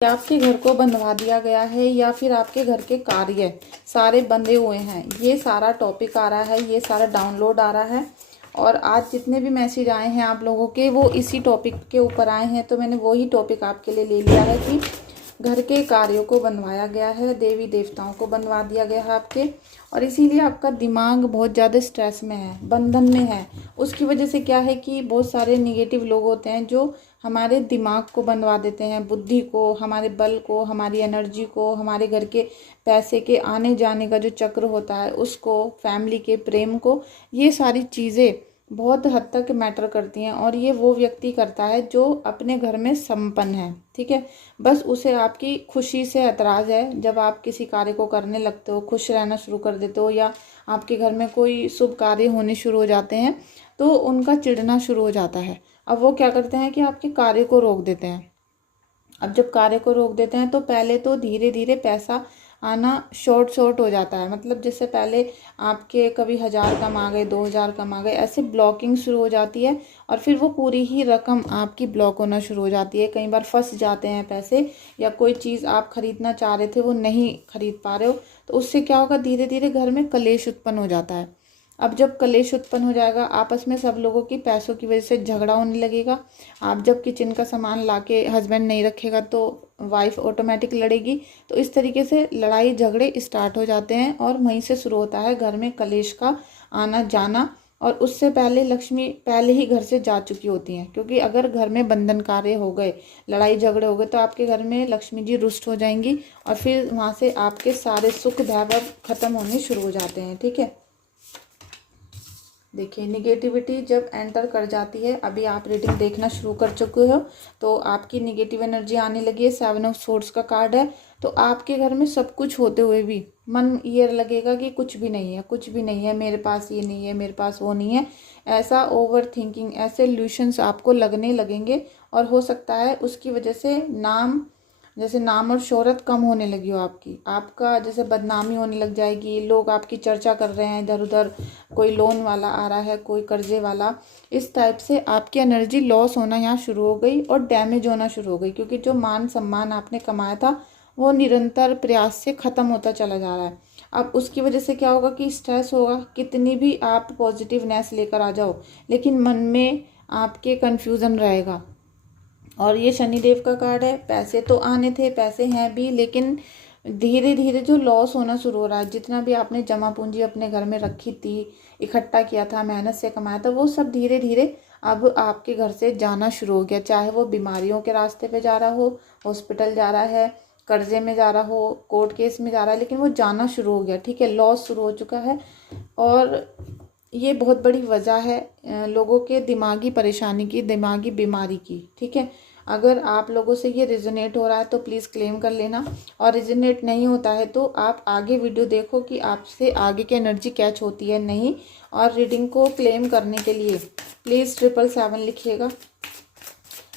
या आपके घर को बंधवा दिया गया है या फिर आपके घर के कार्य सारे बंधे हुए हैं, ये सारा टॉपिक आ रहा है, ये सारा डाउनलोड आ रहा है। और आज जितने भी मैसेज आए हैं आप लोगों के वो इसी टॉपिक के ऊपर आए हैं, तो मैंने वही टॉपिक आपके लिए ले लिया है कि घर के कार्यों को बनवाया गया है, देवी देवताओं को बनवा दिया गया है आपके, और इसीलिए आपका दिमाग बहुत ज़्यादा स्ट्रेस में है, बंधन में है। उसकी वजह से क्या है कि बहुत सारे निगेटिव लोग होते हैं जो हमारे दिमाग को बनवा देते हैं, बुद्धि को, हमारे बल को, हमारी एनर्जी को, हमारे घर के पैसे के आने जाने का जो चक्र होता है उसको, फैमिली के प्रेम को, ये सारी चीज़ें बहुत हद तक मैटर करती हैं। और ये वो व्यक्ति करता है जो अपने घर में संपन्न है, ठीक है। बस उसे आपकी खुशी से एतराज़ है। जब आप किसी कार्य को करने लगते हो, खुश रहना शुरू कर देते हो, या आपके घर में कोई शुभ कार्य होने शुरू हो जाते हैं, तो उनका चिढ़ना शुरू हो जाता है। अब वो क्या करते हैं कि आपके कार्य को रोक देते हैं। अब जब कार्य को रोक देते हैं तो पहले तो धीरे धीरे पैसा आना शॉर्ट हो जाता है। मतलब जैसे पहले आपके कभी 1000 कम आ गए, 2000 कम आ गए, ऐसे ब्लॉकिंग शुरू हो जाती है। और फिर वो पूरी ही रकम आपकी ब्लॉक होना शुरू हो जाती है। कई बार फंस जाते हैं पैसे, या कोई चीज़ आप खरीदना चाह रहे थे वो नहीं खरीद पा रहे हो, तो उससे क्या होगा, धीरे धीरे घर में कलेश उत्पन्न हो जाता है। अब जब कलेश उत्पन्न हो जाएगा आपस में, सब लोगों की पैसों की वजह से झगड़ा होने लगेगा। आप जब किचन का सामान लाके हस्बैंड नहीं रखेगा तो वाइफ ऑटोमेटिक लड़ेगी। तो इस तरीके से लड़ाई झगड़े स्टार्ट हो जाते हैं और वहीं से शुरू होता है घर में कलेश का आना जाना। और उससे पहले लक्ष्मी पहले ही घर से जा चुकी होती हैं, क्योंकि अगर घर में बंधन कार्य हो गए, लड़ाई झगड़े हो गए, तो आपके घर में लक्ष्मी जी रुष्ट हो जाएंगी और फिर वहाँ से आपके सारे सुख वैभव खत्म होने शुरू हो जाते हैं, ठीक है। देखिए, निगेटिविटी जब एंटर कर जाती है, अभी आप रीडिंग देखना शुरू कर चुके हो तो आपकी निगेटिव एनर्जी आने लगी है। 7 ऑफ सोर्ड्स का कार्ड है। तो आपके घर में सब कुछ होते हुए भी मन ये लगेगा कि कुछ भी नहीं है, कुछ भी नहीं है, मेरे पास ये नहीं है, मेरे पास वो नहीं है। ऐसा ओवर थिंकिंग, ऐसे इल्यूशंस आपको लगने लगेंगे। और हो सकता है उसकी वजह से जैसे नाम और शोहरत कम होने लगी हो आपकी, आपका जैसे बदनामी होने लग जाएगी। लोग आपकी चर्चा कर रहे हैं इधर उधर, कोई लोन वाला आ रहा है, कोई कर्जे वाला, इस टाइप से आपकी एनर्जी लॉस होना यहाँ शुरू हो गई और डैमेज होना शुरू हो गई। क्योंकि जो मान सम्मान आपने कमाया था वो निरंतर प्रयास से ख़त्म होता चला जा रहा है। अब उसकी वजह से क्या होगा कि स्ट्रेस होगा। कितनी भी आप पॉजिटिवनेस लेकर आ जाओ, लेकिन मन में आपके कन्फ्यूज़न रहेगा। और ये शनिदेव का कार्ड है। पैसे तो आने थे, पैसे हैं भी, लेकिन धीरे धीरे जो लॉस होना शुरू हो रहा है, जितना भी आपने जमा पूंजी अपने घर में रखी थी, इकट्ठा किया था, मेहनत से कमाया था, वो सब धीरे धीरे अब आपके घर से जाना शुरू हो गया। चाहे वो बीमारियों के रास्ते पे जा रहा हो, हॉस्पिटल जा रहा है, कर्जे में जा रहा हो, कोर्ट केस में जा रहा है, लेकिन वो जाना शुरू हो गया, ठीक है। लॉस शुरू हो चुका है। और ये बहुत बड़ी वजह है लोगों के दिमागी परेशानी की, दिमागी बीमारी की, ठीक है। अगर आप लोगों से ये रिजोनेट हो रहा है तो प्लीज़ क्लेम कर लेना, और रिजोनेट नहीं होता है तो आप आगे वीडियो देखो कि आपसे आगे की एनर्जी कैच होती है नहीं। और रीडिंग को क्लेम करने के लिए प्लीज़ 777 लिखिएगा।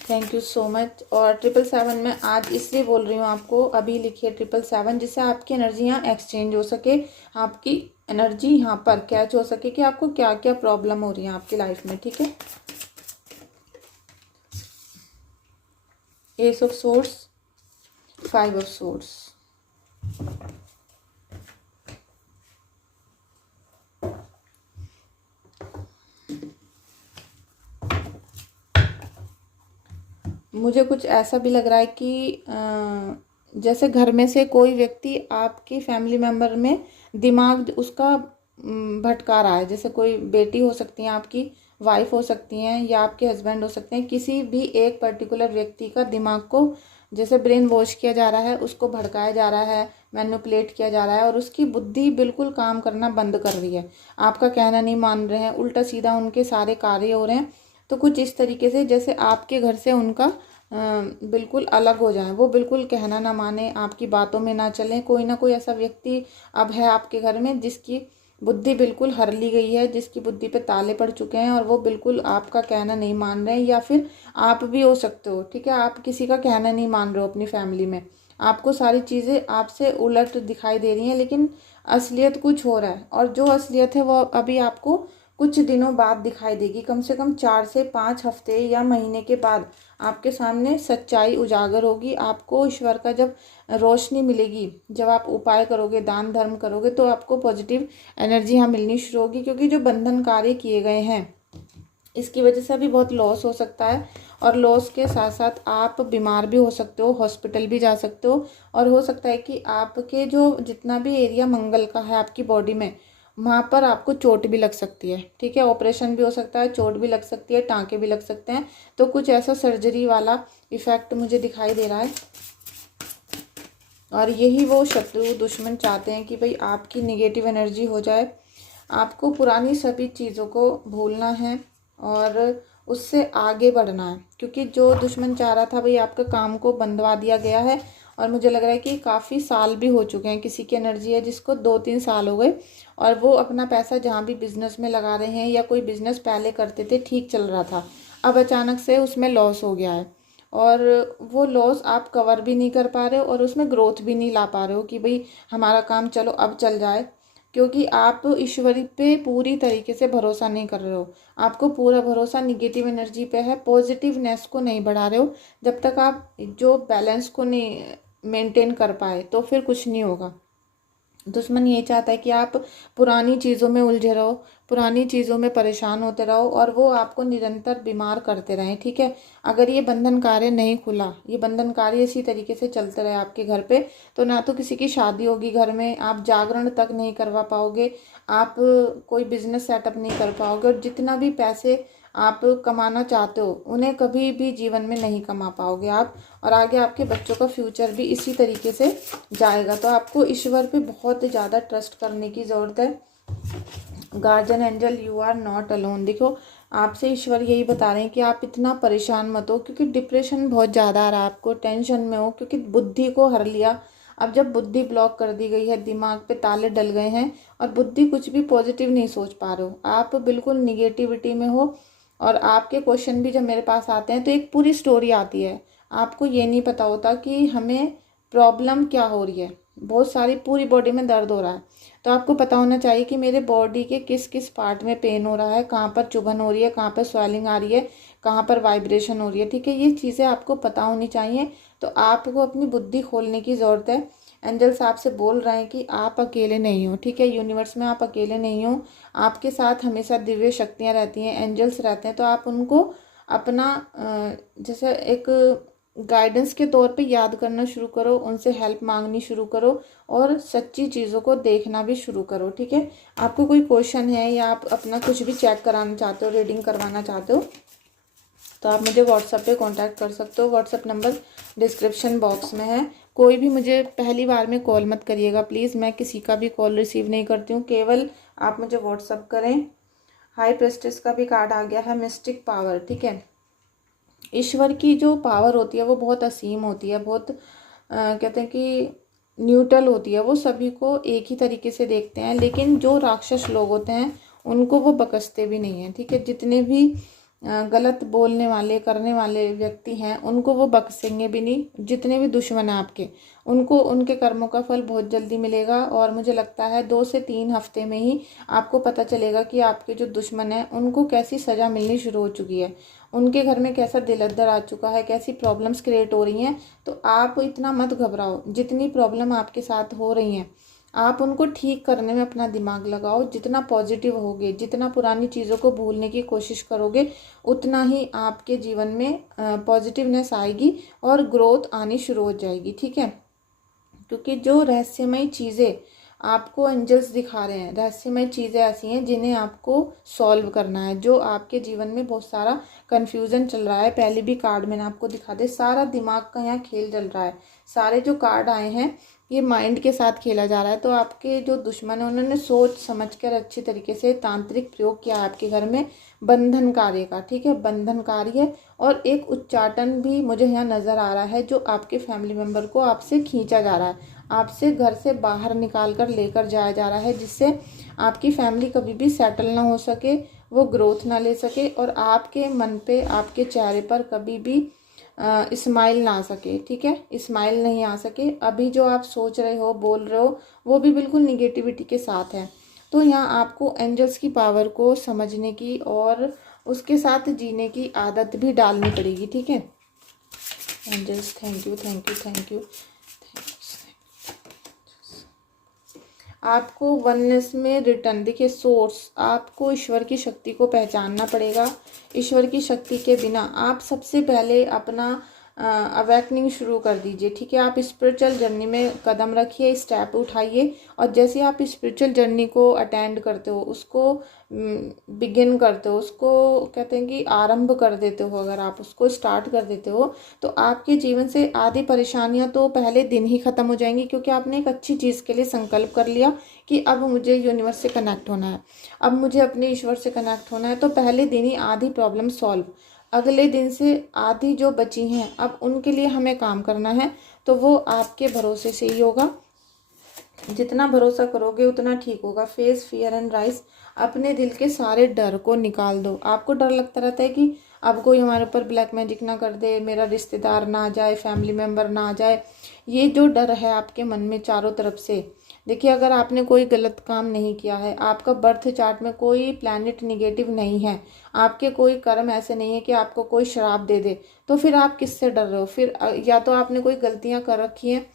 Thank you so much. और 777 में आज इसलिए बोल रही हूँ आपको, अभी लिखिए 777, जिससे आपकी एनर्जी यहाँ एक्सचेंज हो सके, आपकी एनर्जी यहाँ पर कैच हो सके कि आपको क्या क्या प्रॉब्लम हो रही है आपकी लाइफ में, ठीक है। S of swords, 5 of swords. मुझे कुछ ऐसा भी लग रहा है कि जैसे घर में से कोई व्यक्ति आपकी फैमिली मेम्बर में दिमाग उसका भटका रहा है। जैसे कोई बेटी हो सकती है, आपकी वाइफ हो सकती हैं, या आपके हस्बैंड हो सकते हैं। किसी भी एक पर्टिकुलर व्यक्ति का दिमाग को जैसे ब्रेन वॉश किया जा रहा है, उसको भड़काया जा रहा है, मैनिपुलेट किया जा रहा है, और उसकी बुद्धि बिल्कुल काम करना बंद कर रही है। आपका कहना नहीं मान रहे हैं, उल्टा सीधा उनके सारे कार्य हो रहे हैं। तो कुछ इस तरीके से जैसे आपके घर से उनका बिल्कुल अलग हो जाए, वो बिल्कुल कहना ना माने, आपकी बातों में ना चलें। कोई ना कोई ऐसा व्यक्ति अब है आपके घर में जिसकी बुद्धि बिल्कुल हर ली गई है, जिसकी बुद्धि पे ताले पड़ चुके हैं, और वो बिल्कुल आपका कहना नहीं मान रहे हैं। या फिर आप भी हो सकते हो, ठीक है। आप किसी का कहना नहीं मान रहे हो अपनी फैमिली में, आपको सारी चीज़ें आपसे उलट दिखाई दे रही हैं, लेकिन असलियत कुछ हो रहा है। और जो असलियत है वो अभी आपको कुछ दिनों बाद दिखाई देगी, कम से कम 4 से 5 हफ्ते या महीने के बाद आपके सामने सच्चाई उजागर होगी। आपको ईश्वर का जब रोशनी मिलेगी, जब आप उपाय करोगे, दान धर्म करोगे, तो आपको पॉजिटिव एनर्जी यहाँ मिलनी शुरू होगी। क्योंकि जो बंधन कार्य किए गए हैं इसकी वजह से अभी बहुत लॉस हो सकता है, और लॉस के साथ साथ आप बीमार भी हो सकते हो, हॉस्पिटल भी जा सकते हो, और हो सकता है कि आपके जो जितना भी एरिया मंगल का है आपकी बॉडी में, वहाँ पर आपको चोट भी लग सकती है। ठीक है, ऑपरेशन भी हो सकता है, चोट भी लग सकती है, टाँके भी लग सकते हैं। तो कुछ ऐसा सर्जरी वाला इफेक्ट मुझे दिखाई दे रहा है, और यही वो शत्रु दुश्मन चाहते हैं कि भाई आपकी निगेटिव एनर्जी हो जाए। आपको पुरानी सभी चीज़ों को भूलना है और उससे आगे बढ़ना है। क्योंकि जो दुश्मन चाह रहा था भाई आपका काम को बंदवा दिया गया है, और मुझे लग रहा है कि काफ़ी साल भी हो चुके हैं। किसी की एनर्जी है जिसको 2-3 साल हो गए, और वो अपना पैसा जहाँ भी बिजनेस में लगा रहे हैं, या कोई बिजनेस पहले करते थे ठीक चल रहा था, अब अचानक से उसमें लॉस हो गया है, और वो लॉस आप कवर भी नहीं कर पा रहे हो, और उसमें ग्रोथ भी नहीं ला पा रहे हो कि भाई हमारा काम चलो अब चल जाए। क्योंकि आप ईश्वरी पे पूरी तरीके से भरोसा नहीं कर रहे हो। आपको पूरा भरोसा निगेटिव एनर्जी पे है, पॉजिटिवनेस को नहीं बढ़ा रहे हो। जब तक आप जो बैलेंस को नहीं मेंटेन कर पाए तो फिर कुछ नहीं होगा। दुश्मन ये चाहता है कि आप पुरानी चीज़ों में उलझे रहो, पुरानी चीज़ों में परेशान होते रहो, और वो आपको निरंतर बीमार करते रहें। ठीक है, अगर ये बंधन कार्य नहीं खुला, ये बंधन कार्य इसी तरीके से चलते रहे आपके घर पे, तो ना तो किसी की शादी होगी घर में, आप जागरण तक नहीं करवा पाओगे, आप कोई बिजनेस सेटअप नहीं कर पाओगे, और जितना भी पैसे आप कमाना चाहते हो उन्हें कभी भी जीवन में नहीं कमा पाओगे आप, और आगे आपके बच्चों का फ्यूचर भी इसी तरीके से जाएगा। तो आपको ईश्वर पे बहुत ज़्यादा ट्रस्ट करने की ज़रूरत है। Guardian angel, you are not alone. देखो, आपसे ईश्वर यही बता रहे हैं कि आप इतना परेशान मत हो, क्योंकि डिप्रेशन बहुत ज़्यादा आ रहा है आपको, टेंशन में हो, क्योंकि बुद्धि को हर लिया। अब जब बुद्धि ब्लॉक कर दी गई है, दिमाग पे ताले डल गए हैं, और बुद्धि कुछ भी पॉजिटिव नहीं सोच पा रहे हो, आप बिल्कुल निगेटिविटी में हो। और आपके क्वेश्चन भी जब मेरे पास आते हैं तो एक पूरी स्टोरी आती है, आपको ये नहीं पता होता कि हमें प्रॉब्लम क्या हो रही है। बहुत सारी पूरी बॉडी में दर्द हो रहा है, तो आपको पता होना चाहिए कि मेरे बॉडी के किस किस पार्ट में पेन हो रहा है, कहाँ पर चुभन हो रही है, कहाँ पर स्वेलिंग आ रही है, कहाँ पर वाइब्रेशन हो रही है। ठीक है, ये चीज़ें आपको पता होनी चाहिए। तो आपको अपनी बुद्धि खोलने की ज़रूरत है। एंजल्स आपसे बोल रहे हैं कि आप अकेले नहीं हो। ठीक है, यूनिवर्स में आप अकेले नहीं हो, आपके साथ हमेशा दिव्य शक्तियाँ रहती हैं, एंजल्स रहते हैं। तो आप उनको अपना जैसे एक गाइडेंस के तौर पे याद करना शुरू करो, उनसे हेल्प मांगनी शुरू करो, और सच्ची चीज़ों को देखना भी शुरू करो। ठीक है, आपको कोई क्वेश्चन है या आप अपना कुछ भी चेक कराना चाहते हो, रीडिंग करवाना चाहते हो, तो आप मुझे व्हाट्सएप पे कांटेक्ट कर सकते हो। व्हाट्सएप नंबर डिस्क्रिप्शन बॉक्स में है। कोई भी मुझे पहली बार में कॉल मत करिएगा प्लीज़, मैं किसी का भी कॉल रिसीव नहीं करती हूँ, केवल आप मुझे व्हाट्सएप करें। हाई प्रेस्टिस का भी कार्ड आ गया है, मिस्टिक पावर। ठीक है, ईश्वर की जो पावर होती है वो बहुत असीम होती है, बहुत कहते हैं कि न्यूट्रल होती है, वो सभी को एक ही तरीके से देखते हैं। लेकिन जो राक्षस लोग होते हैं उनको वो बकसते भी नहीं हैं। ठीक है, जितने भी गलत बोलने वाले करने वाले व्यक्ति हैं उनको वो बख्शेंगे भी नहीं। जितने भी दुश्मन हैं आपके, उनको उनके कर्मों का फल बहुत जल्दी मिलेगा, और मुझे लगता है 2 से 3 हफ्ते में ही आपको पता चलेगा कि आपके जो दुश्मन हैं उनको कैसी सज़ा मिलनी शुरू हो चुकी है, उनके घर में कैसा दिल अद्दर आ चुका है, कैसी प्रॉब्लम्स क्रिएट हो रही हैं। तो आप इतना मत घबराओ, जितनी प्रॉब्लम आपके साथ हो रही हैं आप उनको ठीक करने में अपना दिमाग लगाओ। जितना पॉजिटिव होगे, जितना पुरानी चीज़ों को भूलने की कोशिश करोगे, उतना ही आपके जीवन में पॉजिटिवनेस आएगी और ग्रोथ आनी शुरू हो जाएगी। ठीक है, क्योंकि जो रहस्यमय चीज़ें आपको एंजल्स दिखा रहे हैं, रहस्यमय चीज़ें ऐसी हैं जिन्हें आपको सॉल्व करना है, जो आपके जीवन में बहुत सारा कन्फ्यूज़न चल रहा है। पहले भी कार्ड मैंने आपको दिखा दे, सारा दिमाग का यहाँ खेल चल रहा है। सारे जो कार्ड आए हैं ये माइंड के साथ खेला जा रहा है। तो आपके जो दुश्मन है उन्होंने सोच समझ कर अच्छी तरीके से तांत्रिक प्रयोग किया है आपके घर में बंधन कार्य का। ठीक है, बंधन कार्य, और एक उच्चाटन भी मुझे यहाँ नज़र आ रहा है, जो आपके फैमिली मेम्बर को आपसे खींचा जा रहा है, आपसे घर से बाहर निकाल कर लेकर जाया जा रहा है, जिससे आपकी फैमिली कभी भी सेटल ना हो सके, वो ग्रोथ ना ले सके, और आपके मन पे, आपके चेहरे पर कभी भी स्माइल ना आ सके। ठीक है, स्माइल नहीं आ सके। अभी जो आप सोच रहे हो, बोल रहे हो, वो भी बिल्कुल निगेटिविटी के साथ है। तो यहाँ आपको एंजल्स की पावर को समझने की और उसके साथ जीने की आदत भी डालनी पड़ेगी, ठीक है। Angels thank you thank you thank you. आपको वननेस में रिटर्न, देखिए सोर्स, आपको ईश्वर की शक्ति को पहचानना पड़ेगा। ईश्वर की शक्ति के बिना आप सबसे पहले अपना अवेकनिंग शुरू कर दीजिए, ठीक है। आप स्पिरिचुअल जर्नी में कदम रखिए, स्टेप उठाइए, और जैसे आप स्पिरिचुअल जर्नी को अटेंड करते हो, उसको बिगिन करते हो, उसको कहते हैं कि आरंभ कर देते हो, अगर आप उसको स्टार्ट कर देते हो तो आपके जीवन से आधी परेशानियां तो पहले दिन ही ख़त्म हो जाएंगी, क्योंकि आपने एक अच्छी चीज़ के लिए संकल्प कर लिया कि अब मुझे यूनिवर्स से कनेक्ट होना है, अब मुझे अपने ईश्वर से कनेक्ट होना है। तो पहले दिन ही आधी प्रॉब्लम सॉल्व, अगले दिन से आधी जो बची हैं अब उनके लिए हमें काम करना है। तो वो आपके भरोसे से ही होगा, जितना भरोसा करोगे उतना ठीक होगा। फेस फियर एंड राइज, अपने दिल के सारे डर को निकाल दो। आपको डर लगता रहता है कि अब कोई हमारे ऊपर ब्लैक मैजिक ना कर दे, मेरा रिश्तेदार ना आ जाए, फैमिली मेम्बर ना आ जाए, ये जो डर है आपके मन में चारों तरफ से, देखिए अगर आपने कोई गलत काम नहीं किया है, आपका बर्थ चार्ट में कोई प्लैनेट निगेटिव नहीं है, आपके कोई कर्म ऐसे नहीं है कि आपको कोई श्राप दे दे, तो फिर आप किससे डर रहे हो? फिर या तो आपने कोई गलतियां कर रखी हैं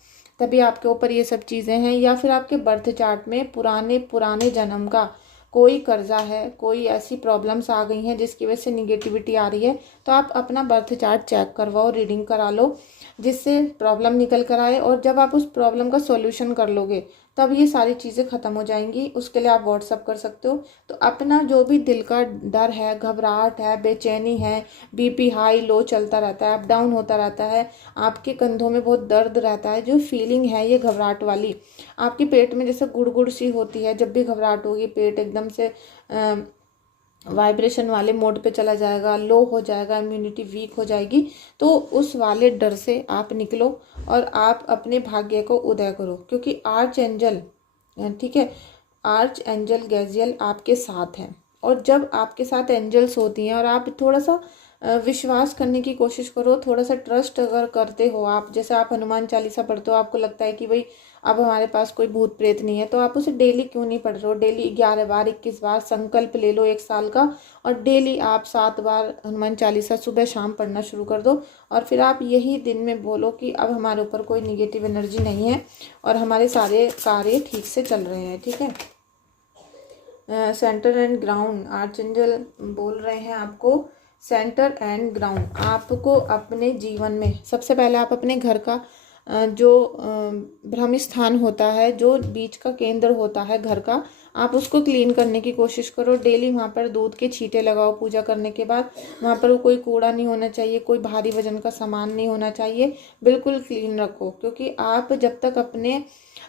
तभी आपके ऊपर ये सब चीज़ें हैं, या फिर आपके बर्थ चार्ट में पुराने पुराने जन्म का कोई कर्जा है, कोई ऐसी प्रॉब्लम्स आ गई हैं जिसकी वजह से निगेटिविटी आ रही है। तो आप अपना बर्थ चार्ट चेक करवाओ, रीडिंग करा लो, जिससे प्रॉब्लम निकल कर आए, और जब आप उस प्रॉब्लम का सॉल्यूशन कर लोगे तब ये सारी चीज़ें ख़त्म हो जाएंगी। उसके लिए आप व्हाट्सअप कर सकते हो। तो अपना जो भी दिल का डर है, घबराहट है, बेचैनी है, बीपी हाई लो चलता रहता है, अप डाउन होता रहता है, आपके कंधों में बहुत दर्द रहता है, जो फीलिंग है ये घबराहट वाली, आपके पेट में जैसे गुड़ गुड़ सी होती है, जब भी घबराहट होगी पेट एकदम से वाइब्रेशन वाले मोड पे चला जाएगा, लो हो जाएगा, इम्यूनिटी वीक हो जाएगी, तो उस वाले डर से आप निकलो और आप अपने भाग्य को उदय करो। क्योंकि आर्च एंजल, ठीक है, आर्च एंजल गैजियल आपके साथ हैं, और जब आपके साथ एंजल्स होती हैं और आप थोड़ा सा विश्वास करने की कोशिश करो, थोड़ा सा ट्रस्ट अगर करते हो आप, जैसे आप हनुमान चालीसा पढ़ते हो, आपको लगता है कि भाई अब हमारे पास कोई भूत प्रेत नहीं है, तो आप उसे डेली क्यों नहीं पढ़ रहे हो? डेली 11 बार 21 बार संकल्प ले लो 1 साल का, और डेली आप 7 बार हनुमान चालीसा सुबह शाम पढ़ना शुरू कर दो, और फिर आप यही दिन में बोलो कि अब हमारे ऊपर कोई निगेटिव एनर्जी नहीं है और हमारे सारे कार्य ठीक से चल रहे हैं, ठीक है। Centre and ground, arch angel बोल रहे हैं आपको सेंटर एंड ग्राउंड, आपको अपने जीवन में सबसे पहले आप अपने घर का जो ब्रह्म स्थान होता है, जो बीच का केंद्र होता है घर का, आप उसको क्लीन करने की कोशिश करो। डेली वहाँ पर दूध के छींटे लगाओ पूजा करने के बाद, वहाँ पर कोई कूड़ा नहीं होना चाहिए, कोई भारी वजन का सामान नहीं होना चाहिए, बिल्कुल क्लीन रखो। क्योंकि आप जब तक अपने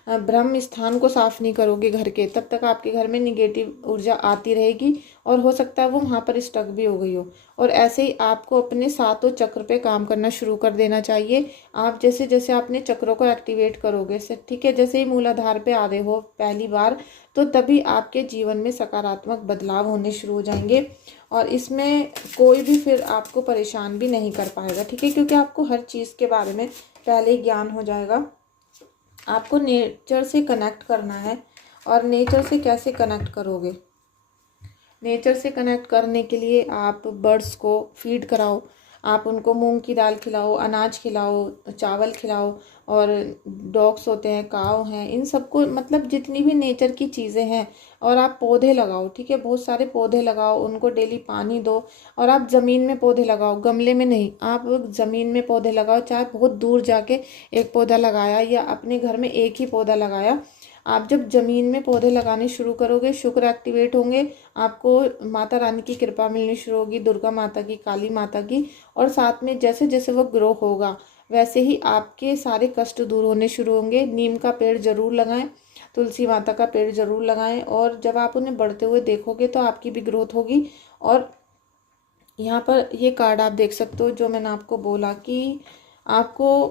ब्रह्म स्थान को साफ नहीं करोगे घर के, तब तक आपके घर में निगेटिव ऊर्जा आती रहेगी, और हो सकता है वो वहाँ पर स्टक भी हो गई हो। और ऐसे ही आपको अपने सातों चक्र पे काम करना शुरू कर देना चाहिए। आप जैसे जैसे अपने चक्रों को एक्टिवेट करोगे, ठीक है, जैसे ही मूलाधार पे आ रहे हो पहली बार, तो तभी आपके जीवन में सकारात्मक बदलाव होने शुरू हो जाएंगे, और इसमें कोई भी फिर आपको परेशान भी नहीं कर पाएगा, ठीक है, क्योंकि आपको हर चीज़ के बारे में पहले ही ज्ञान हो जाएगा। आपको नेचर से कनेक्ट करना है, और नेचर से कैसे कनेक्ट करोगे? नेचर से कनेक्ट करने के लिए आप बर्ड्स को फीड कराओ, आप उनको मूंग की दाल खिलाओ, अनाज खिलाओ, चावल खिलाओ, और डॉग्स होते हैं, काव हैं, इन सबको, मतलब जितनी भी नेचर की चीज़ें हैं। और आप पौधे लगाओ, ठीक है, बहुत सारे पौधे लगाओ, उनको डेली पानी दो, और आप ज़मीन में पौधे लगाओ, गमले में नहीं, आप ज़मीन में पौधे लगाओ। चाहे बहुत दूर जाके एक पौधा लगाया या अपने घर में एक ही पौधा लगाया, आप जब ज़मीन में पौधे लगाने शुरू करोगे, शुक्र एक्टिवेट होंगे, आपको माता रानी की कृपा मिलनी शुरू होगी, दुर्गा माता की, काली माता की, और साथ में जैसे जैसे वो ग्रो होगा वैसे ही आपके सारे कष्ट दूर होने शुरू होंगे। नीम का पेड़ ज़रूर लगाएं, तुलसी माता का पेड़ ज़रूर लगाएं, और जब आप उन्हें बढ़ते हुए देखोगे तो आपकी भी ग्रोथ होगी। और यहाँ पर ये कार्ड आप देख सकते हो, जो मैंने आपको बोला कि आपको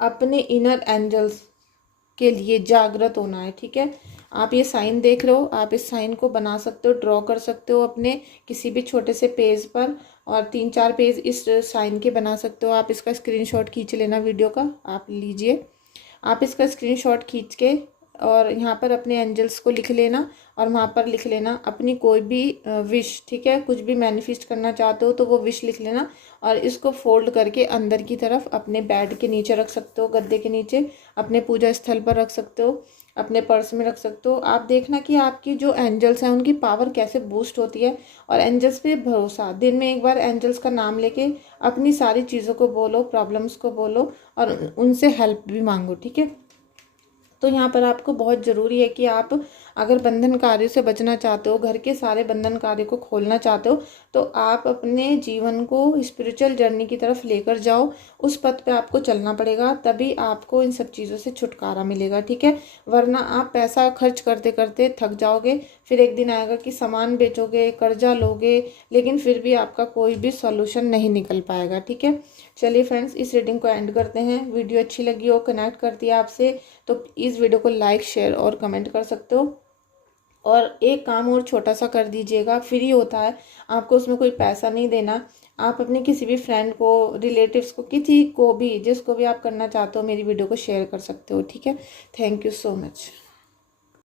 अपने इनर एंजल्स के लिए जागृत होना है, ठीक है। आप ये साइन देख रहे हो, आप इस साइन को बना सकते हो, ड्रॉ कर सकते हो अपने किसी भी छोटे से पेज पर, और 3-4 पेज इस साइन के बना सकते हो। आप इसका स्क्रीनशॉट खींच लेना वीडियो का, आप लीजिए, आप इसका स्क्रीनशॉट खींच के और यहाँ पर अपने एंजल्स को लिख लेना और वहाँ पर लिख लेना अपनी कोई भी विश, ठीक है। कुछ भी मैनिफेस्ट करना चाहते हो तो वो विश लिख लेना और इसको फोल्ड करके अंदर की तरफ अपने बेड के नीचे रख सकते हो, गद्दे के नीचे, अपने पूजा स्थल पर रख सकते हो, अपने पर्स में रख सकते हो। आप देखना कि आपकी जो एंजल्स हैं उनकी पावर कैसे बूस्ट होती है। और एंजल्स पे भरोसा, दिन में एक बार एंजल्स का नाम लेके अपनी सारी चीज़ों को बोलो, प्रॉब्लम्स को बोलो और उनसे हेल्प भी मांगो, ठीक है। तो यहाँ पर आपको बहुत ज़रूरी है कि आप अगर बंधन कार्यों से बचना चाहते हो, घर के सारे बंधन कार्य को खोलना चाहते हो, तो आप अपने जीवन को स्पिरिचुअल जर्नी की तरफ लेकर जाओ। उस पथ पे आपको चलना पड़ेगा, तभी आपको इन सब चीज़ों से छुटकारा मिलेगा, ठीक है। वरना आप पैसा खर्च करते करते थक जाओगे, फिर एक दिन आएगा कि सामान बेचोगे, कर्जा लोगे, लेकिन फिर भी आपका कोई भी सॉल्यूशन नहीं निकल पाएगा, ठीक है। चलिए फ्रेंड्स, इस रीडिंग को एंड करते हैं। वीडियो अच्छी लगी हो, कनेक्ट करती है आपसे, तो इस वीडियो को लाइक, शेयर और कमेंट कर सकते हो। और एक काम और छोटा सा कर दीजिएगा, फ्री होता है, आपको उसमें कोई पैसा नहीं देना। आप अपने किसी भी फ्रेंड को, रिलेटिव्स को, किसी को भी, जिसको भी आप करना चाहते हो, मेरी वीडियो को शेयर कर सकते हो, ठीक है। Thank you so much.